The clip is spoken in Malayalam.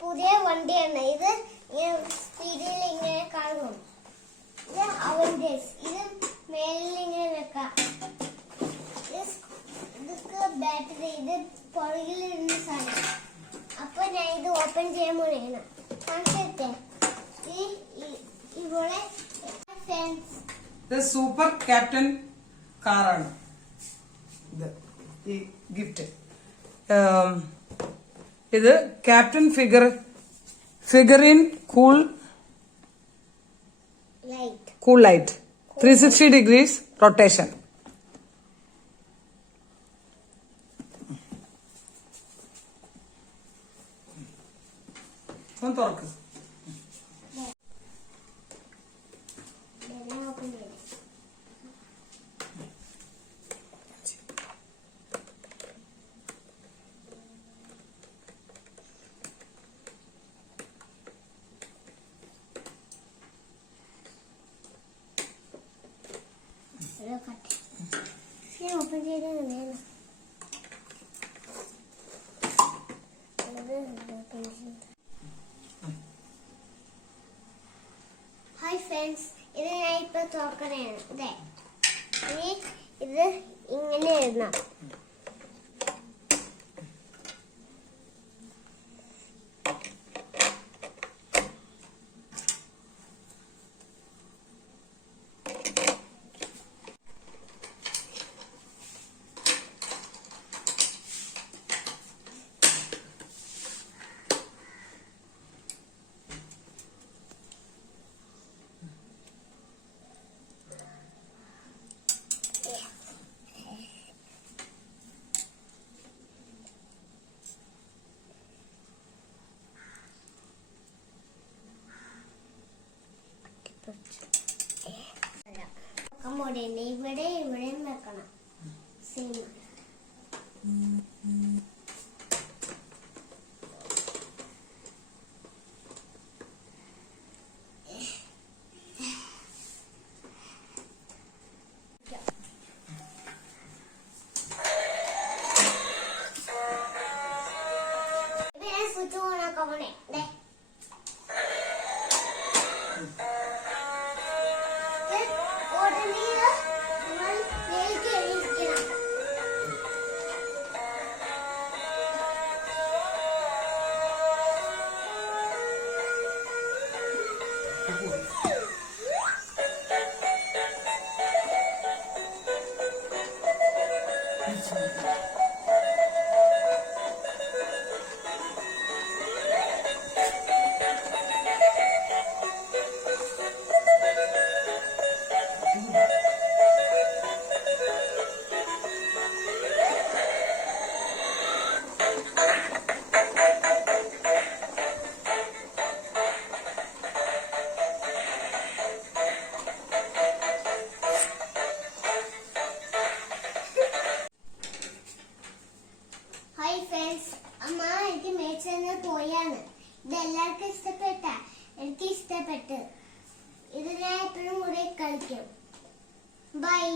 പുതിയ വണ്ടിയാണ്. ഇത് സ്പീഡിൽ ഇങ്ങനെ കാണും. ഇത് അവന്റേഴ്സ്. ഇത് മേലിൽ ഇങ്ങനെ വെക്കാം. ഇതൊക്കെ ബാറ്ററി. ഇത് പുറകിൽ ഇരുന്ന സാധനം. അപ്പൊ ഞാൻ ഇത് ഓപ്പൺ ചെയ്യാൻ പോലെയാണ്. കാണിച്ചേ ഇവിടെ സൂപ്പർ ക്യാപ്റ്റൻ കാറാണ് ഇത്. ഈ ഗിഫ്റ്റ് ഇത് captain figurine cool light 360 degrees rotation. തുറക്ക്. ഓപ്പൺ ചെയ്ത് ഹായ് ഫ്രണ്ട്സ്, ഇത് ഞാൻ ഇപ്പൊ തുറക്കണയാണ്. അതെ, ഇനി ഇത് ഇങ്ങനെ എഴുതണം. ഇവിടെ ഇവിടെയും വെക്കണം. സെയിം. സ്വിച്ച് ഓണാക്കാൻ പോണേ. അമ്മ എനിക്ക് മേടിച്ചെന്ന പോയാണ്. ഇത് എല്ലാവർക്കും ഇഷ്ടപ്പെട്ട? എനിക്ക് ഇഷ്ടപ്പെട്ടു. ഇത് ഞാൻ എപ്പോഴും കൂടെ കളിക്കും. ബൈ.